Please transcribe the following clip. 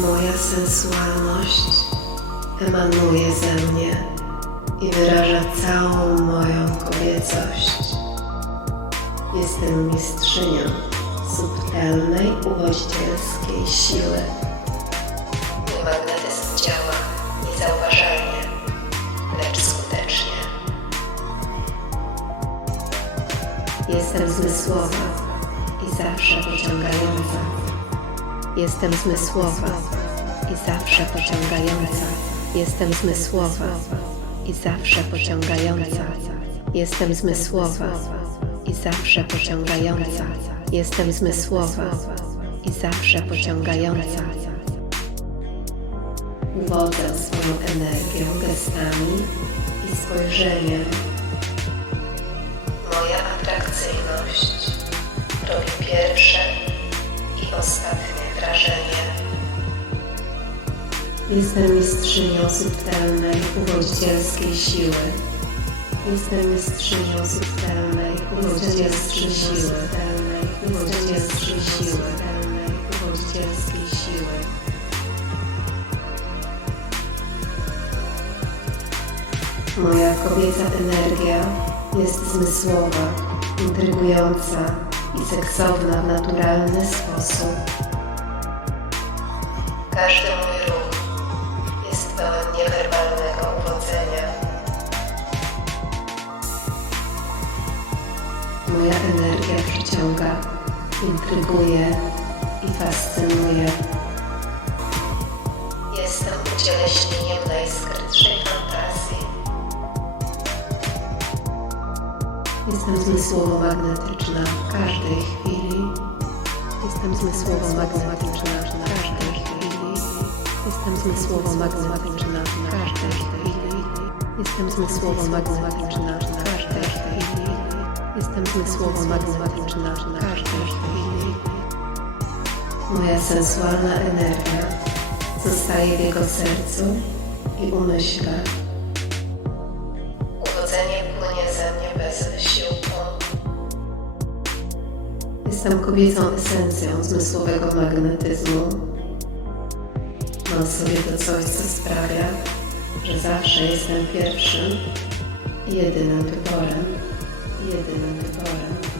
Moja sensualność emanuje ze mnie i wyraża całą moją kobiecość. Jestem mistrzynią subtelnej, uwodzicielskiej siły. Mój magnetyzm działa niezauważalnie, lecz skutecznie. Jestem zmysłowa i zawsze pociągająca. Jestem zmysłowa i zawsze pociągająca. Jestem zmysłowa i zawsze pociągająca. Jestem zmysłowa i zawsze pociągająca. Jestem zmysłowa i zawsze pociągająca. Uwodzę swoją energią, gestami i spojrzeniem. Moja atrakcyjność robi pierwsze Jestem mistrzynią subtelnej, uwodzicielskiej siły. Jestem mistrzynią subtelnej, uwodzicielskiej siły. Subtelnej, uwodzicielskiej siły. Subtelnej, uwodzicielskiej siły. Moja kobieca energia jest zmysłowa, intrygująca i seksowna w naturalny sposób. Każdy mój ruch intryguje i fascynuje. Jestem ucieleśnieniem najskrytszej fantazji. Jestem zmysłowo magnetyczna w każdej chwili. Jestem zmysłowo magnetyczna w każdej chwili. Jestem zmysłowo magnetyczna w każdej chwili. Jestem zmysłowo magnetyczna w każdej chwili. Jestem zmysłowo magnetyczna w każdej chwili. Moja sensualna energia zostaje w jego sercu i umyśle. Uwodzenie płynie ze mnie bez wysiłku. Jestem kobiecą esencją zmysłowego magnetyzmu. Mam sobie to coś, co sprawia, że zawsze jestem pierwszym jedynym wyborem. Jedynym wyborem.